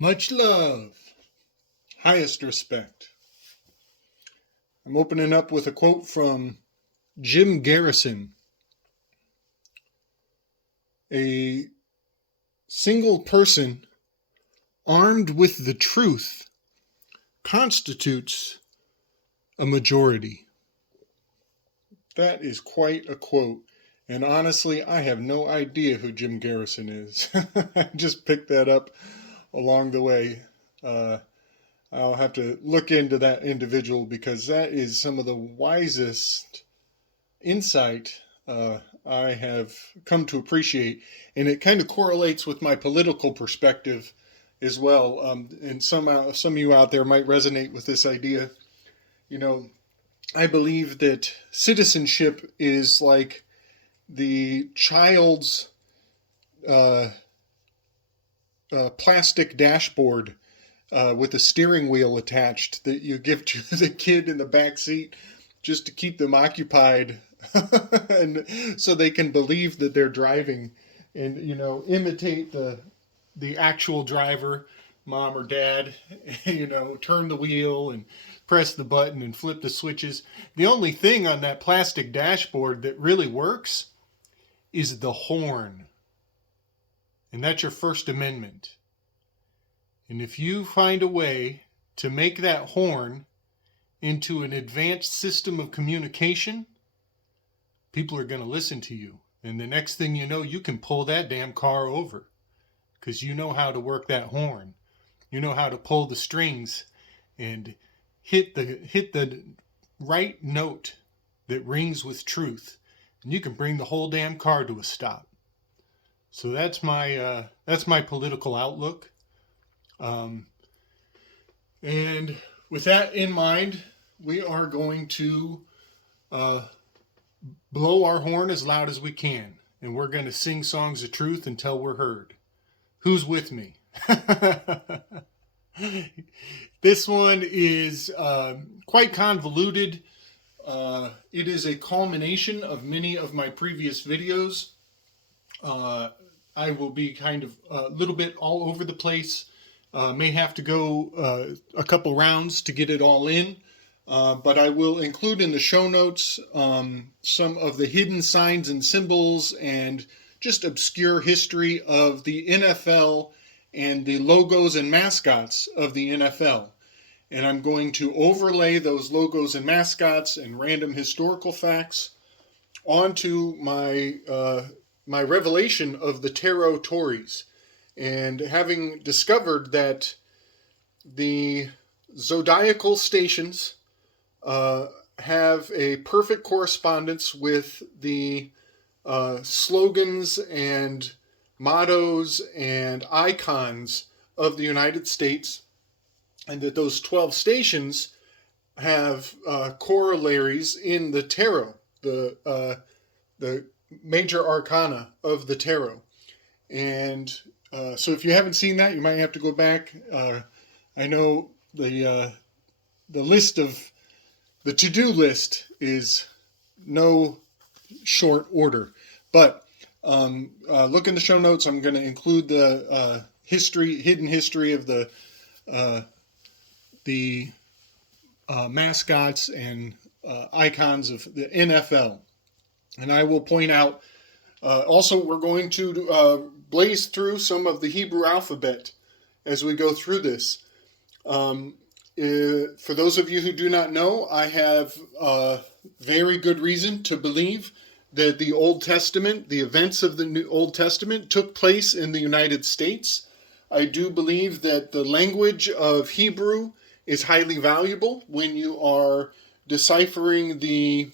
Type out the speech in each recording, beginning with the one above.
Much love, highest respect. I'm opening up with a quote from Jim Garrison. A single person armed with the truth constitutes a majority. That is quite a quote. And honestly, I have no idea who Jim Garrison is. I just picked that up along the way. I'll have to look into that individual because that is some of the wisest insight I have come to appreciate. And it kind of correlates with my political perspective as well. And some of you out there might resonate with this idea. You know, I believe that citizenship is like the child's plastic dashboard with a steering wheel attached that you give to the kid in the back seat just to keep them occupied and so they can believe that they're driving and, imitate the actual driver, mom or dad, turn the wheel and press the button and flip the switches. The only thing on that plastic dashboard that really works is the horn. And that's your First Amendment. And if you find a way to make that horn into an advanced system of communication, people are going to listen to you. And the next thing you know, you can pull that damn car over because you know how to work that horn. You know how to pull the strings and hit the right note that rings with truth. And you can bring the whole damn car to a stop. So that's my political outlook. And with that in mind, we are going to blow our horn as loud as we can. And we're going to sing songs of truth until we're heard. Who's with me? This one is quite convoluted. It is a culmination of many of my previous videos. I will be kind of a little bit all over the place. May have to go a couple rounds to get it all in. But I will include in the show notes some of the hidden signs and symbols and just obscure history of the NFL and the logos and mascots of the NFL. And I'm going to overlay those logos and mascots and random historical facts onto my my revelation of the tarot Tories. And having discovered that the zodiacal stations have a perfect correspondence with the slogans and mottos and icons of the United States, and that those 12 stations have corollaries in the tarot, the major arcana of the tarot. And so if you haven't seen that, you might have to go back. I know the list of the to-do list is no short order, but look in the show notes. I'm going to include the hidden history of the mascots and icons of the NFL. And I will point out, also we're going to blaze through some of the Hebrew alphabet as we go through this. For those of you who do not know, I have very good reason to believe that the Old Testament, the events of the Old Testament, took place in the United States. I do believe that the language of Hebrew is highly valuable when you are deciphering the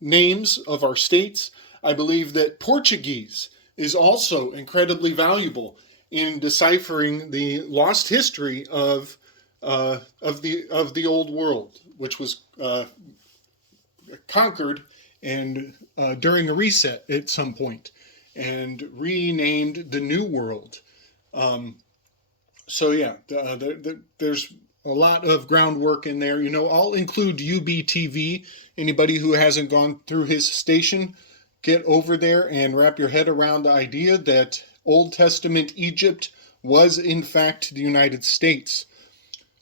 names of our states. I believe that Portuguese is also incredibly valuable in deciphering the lost history of the old world, which was conquered and during a reset at some point and renamed the New World. So yeah, there's a lot of groundwork in there. I'll include UBTV. Anybody who hasn't gone through his station, get over there and wrap your head around the idea that Old Testament Egypt was in fact the United States.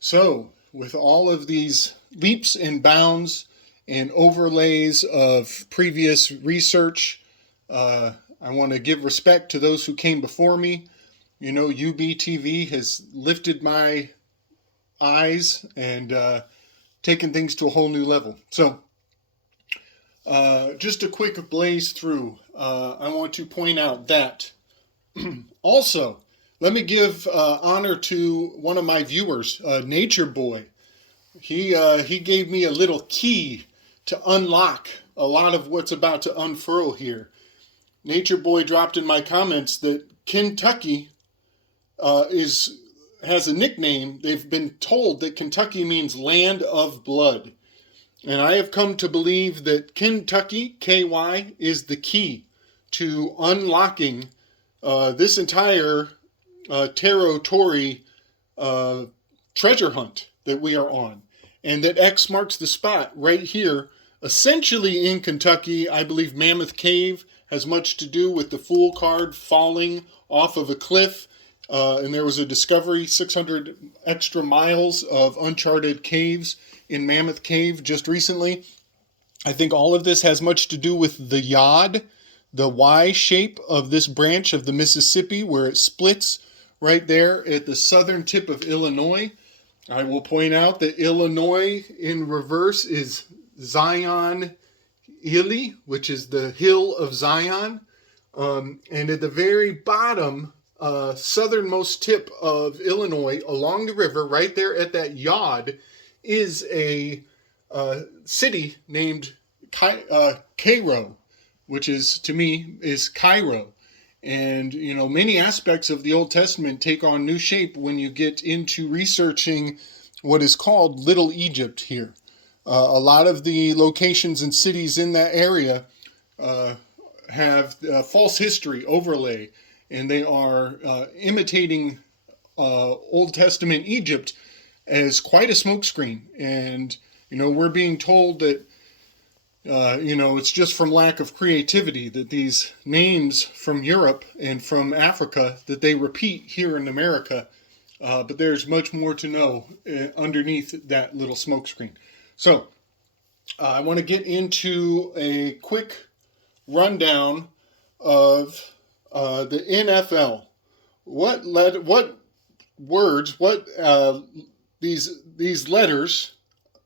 So, with all of these leaps and bounds and overlays of previous research, I want to give respect to those who came before me. You know, UBTV has lifted my eyes and taken things to a whole new level. So, just a quick blaze through. I want to point out that also, let me give honor to one of my viewers, Nature Boy. He gave me a little key to unlock a lot of what's about to unfurl here. Nature Boy dropped in my comments that Kentucky has a nickname. They've been told that Kentucky means land of blood. And I have come to believe that Kentucky, KY, is the key to unlocking this entire territory treasure hunt that we are on. And that X marks the spot right here, essentially in Kentucky. I believe Mammoth Cave has much to do with the F.aL.l. card falling off of a cliff. And there was a discovery, 600 extra miles of uncharted caves in Mammoth Cave just recently. I think all of this has much to do with the yod, the Y shape of this branch of the Mississippi, where it splits right there at the southern tip of Illinois. I will point out that Illinois in reverse is Zion Ili, which is the hill of Zion. And at the very bottom, southernmost tip of Illinois, along the river, right there at that yod, is a city named Cairo, which is, to me, is Cairo. And, you know, many aspects of the Old Testament take on new shape when you get into researching what is called Little Egypt here. A lot of the locations and cities in that area have false history overlay, and they are imitating Old Testament Egypt as quite a smokescreen. And, you know, we're being told that it's just from lack of creativity that these names from Europe and from Africa, that they repeat here in America. But there's much more to know underneath that little smokescreen. So I want to get into a quick rundown of the NFL. What these letters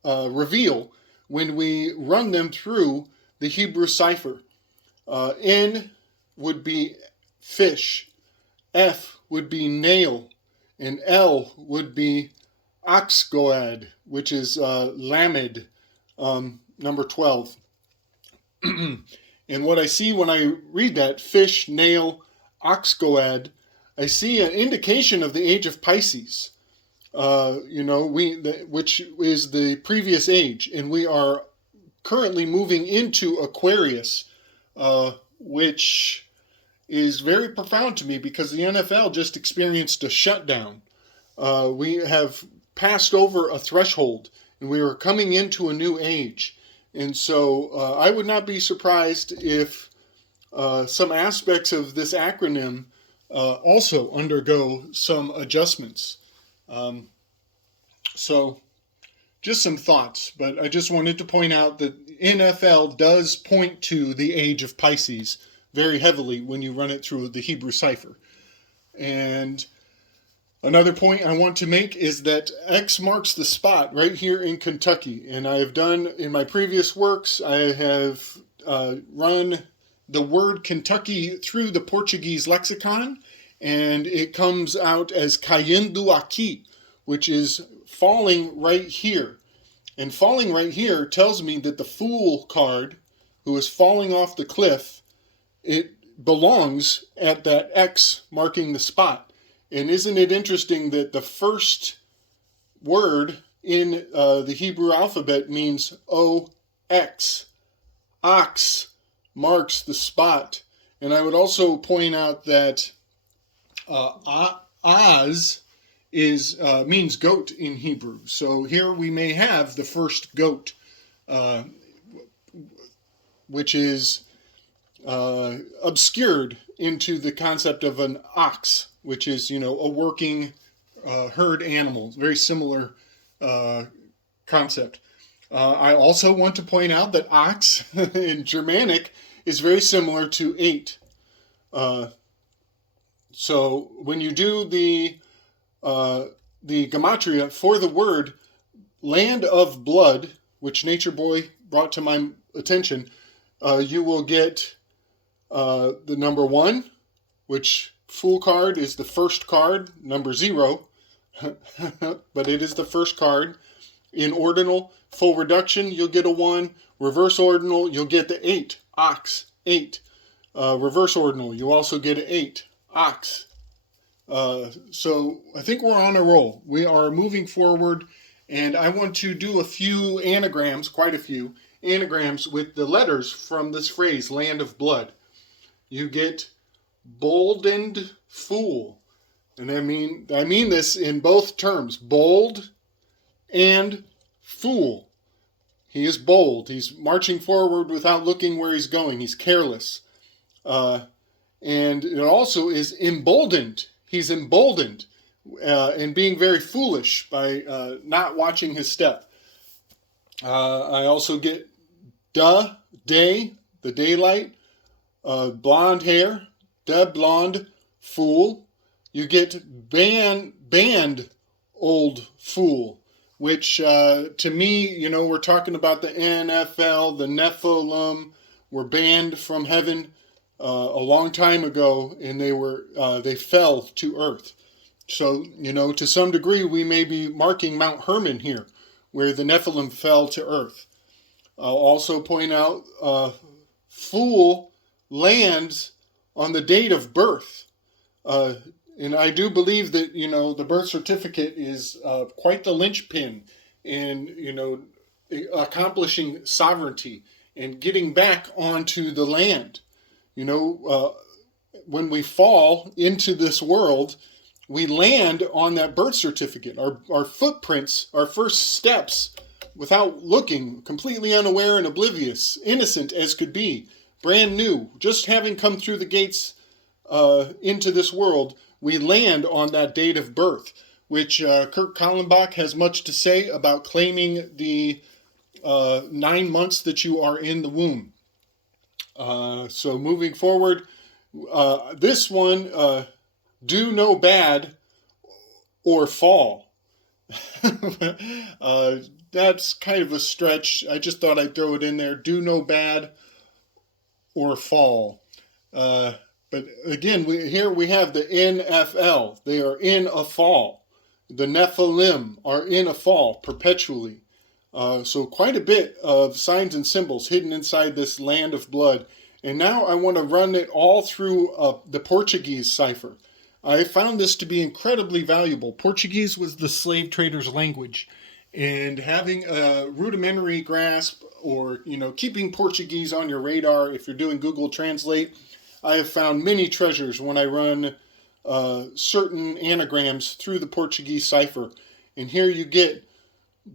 reveal when we run them through the Hebrew cipher. N would be fish, F would be nail, and L would be oxgoad, which is lamed, number 12. And what I see when I read that, fish, nail, oxgoad, I see an indication of the age of Pisces. Which is the previous age, and we are currently moving into Aquarius, which is very profound to me because the NFL just experienced a shutdown. We have passed over a threshold, and we are coming into a new age. And so I would not be surprised if some aspects of this acronym also undergo some adjustments. So just some thoughts, but I just wanted to point out that NFL does point to the age of Pisces very heavily when you run it through the Hebrew cipher. And another point I want to make is that X marks the spot right here in Kentucky. And I have done in my previous works, I have run the word Kentucky through the Portuguese lexicon, and it comes out as caindo aqui, which is falling right here. And falling right here tells me that the F.aL.l. card, who is falling off the cliff, it belongs at that X marking the spot. And isn't it interesting that the first word in the Hebrew alphabet means O-X. Ox marks the spot. And I would also point out that Oz means goat in Hebrew. So here we may have the first goat, which is obscured into the concept of an ox, which is, a working herd animal. Very similar concept. I also want to point out that ox in Germanic is very similar to 8. So when you do the gematria for the word land of blood, which Nature Boy brought to my attention, you will get the number 1, which Fool card is the first card, number 0, but it is the first card. In ordinal, full reduction, you'll get a 1. Reverse ordinal, you'll get the 8, ox, 8. Reverse ordinal, you also get an 8, ox. So I think we're on a roll. We are moving forward, and I want to do a few anagrams, quite a few anagrams with the letters from this phrase, land of blood. You get boldened fool. And I mean this in both terms, bold and fool. He is bold. He's marching forward without looking where he's going. He's careless. And it also is emboldened. He's emboldened and being very foolish by not watching his step. I also get day, the daylight, blonde hair, blonde fool. You get banned old fool, which to me, we're talking about the NFL, the Nephilim were banned from heaven a long time ago, and they fell to earth. So, to some degree, we may be marking Mount Hermon here, where the Nephilim fell to earth. I'll also point out, fool lands on the date of birth. And I do believe that, the birth certificate is quite the linchpin in, accomplishing sovereignty and getting back onto the land. When we fall into this world, we land on that birth certificate. Our footprints, our first steps, without looking, completely unaware and oblivious, innocent as could be, brand new, just having come through the gates into this world, we land on that date of birth, which Kurt Kallenbach has much to say about claiming the 9 months that you are in the womb. So moving forward, this one, do no bad or fall. That's kind of a stretch. I just thought I'd throw it in there. Do no bad or fall. But again, here we have the N.F.L. They are in a fall. The Nephilim are in a fall perpetually. So quite a bit of signs and symbols hidden inside this land of blood. And now I want to run it all through the Portuguese cipher. I found this to be incredibly valuable. Portuguese was the slave traders' language. And having a rudimentary grasp or, keeping Portuguese on your radar if you're doing Google Translate, I have found many treasures when I run certain anagrams through the Portuguese cipher. And here you get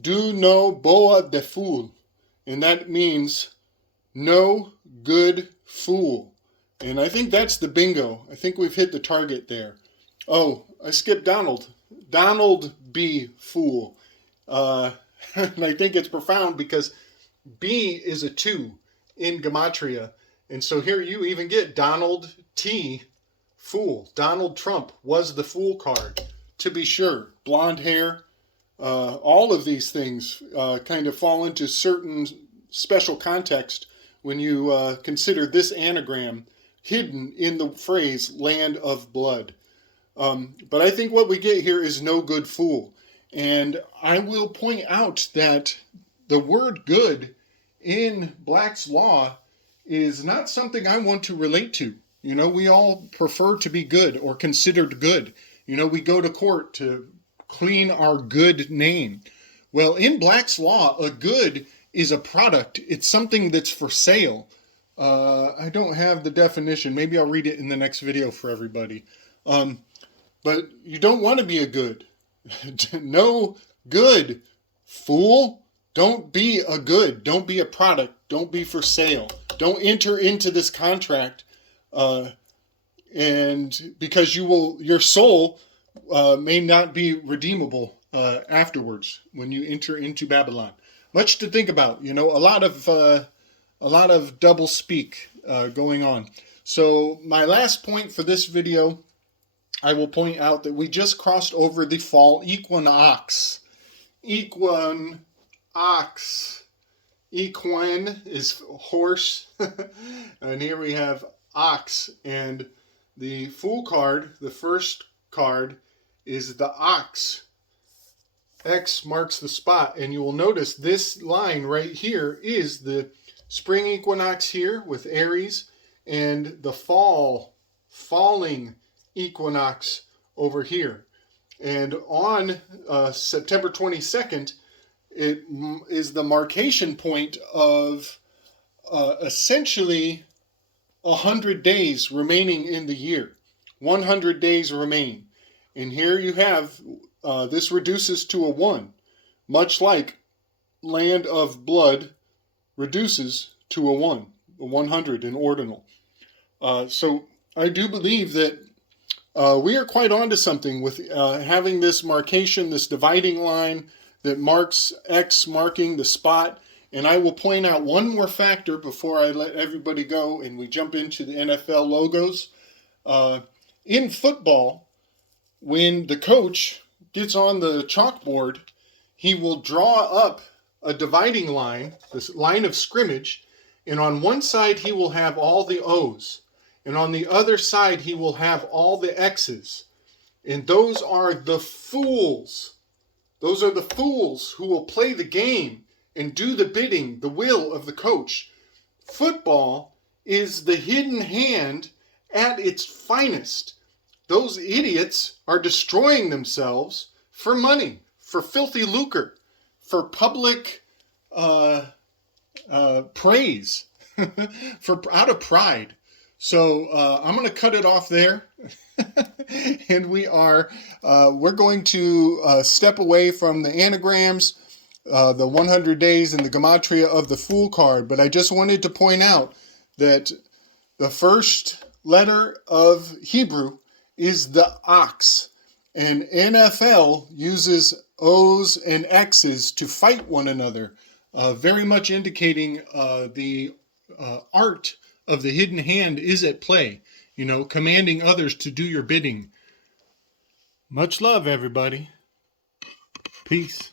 do no boa de fool. And that means no good fool. And I think that's the bingo. I think we've hit the target there. Oh, I skipped Donald. Donald B. Fool. And I think it's profound because B is a 2 in gematria. And so here you even get Donald T. Fool. Donald Trump was the Fool card, to be sure. Blonde hair. All of these things kind of fall into certain special context when you consider this anagram hidden in the phrase land of blood. But I think what we get here is no good fool. And I will point out that the word good in Black's Law is not something I want to relate to. We all prefer to be good or considered good. We go to court to clean our good name. Well, in Black's Law, a good is a product. It's something that's for sale. I don't have the definition. Maybe I'll read it in the next video for everybody. But you don't want to be a good. No good, fool. Don't be a good. Don't be a product. Don't be for sale. Don't enter into this contract, and because your soul may not be redeemable afterwards when you enter into Babylon. Much to think about. You know, a lot of double speak going on. So my last point for this video, I will point out that we just crossed over the fall equinox. Equinox. Equine is horse. And here we have ox. And the Fool card, the first card, is the ox. X marks the spot. And you will notice this line right here is the spring equinox here with Aries, and the falling equinox over here. And on September 22nd, it is the marcation point of essentially 100 days remaining in the year. 100 days remain. And here you have, this reduces to a 1, much like Land of Blood reduces to a 1, a 100 in ordinal. So I do believe that we are quite onto something with having this marcation, this dividing line that marks X marking the spot. And I will point out one more factor before I let everybody go and we jump into the NFL logos. In football, when the coach gets on the chalkboard, he will draw up a dividing line, this line of scrimmage, and on one side he will have all the O's, and on the other side he will have all the X's. And those are the fools. Those are the fools who will play the game and do the bidding, the will of the coach. Football is the hidden hand at its finest. Those idiots are destroying themselves for money, for filthy lucre, for public praise, out of pride. So I'm going to cut it off there. And we're going to step away from the anagrams, the 100 days, and the gematria of the Fool card. But I just wanted to point out that the first letter of Hebrew is the ox. And NFL uses O's and X's to fight one another, very much indicating the art of the hidden hand is at play, you know, commanding others to do your bidding. Much love, everybody. Peace.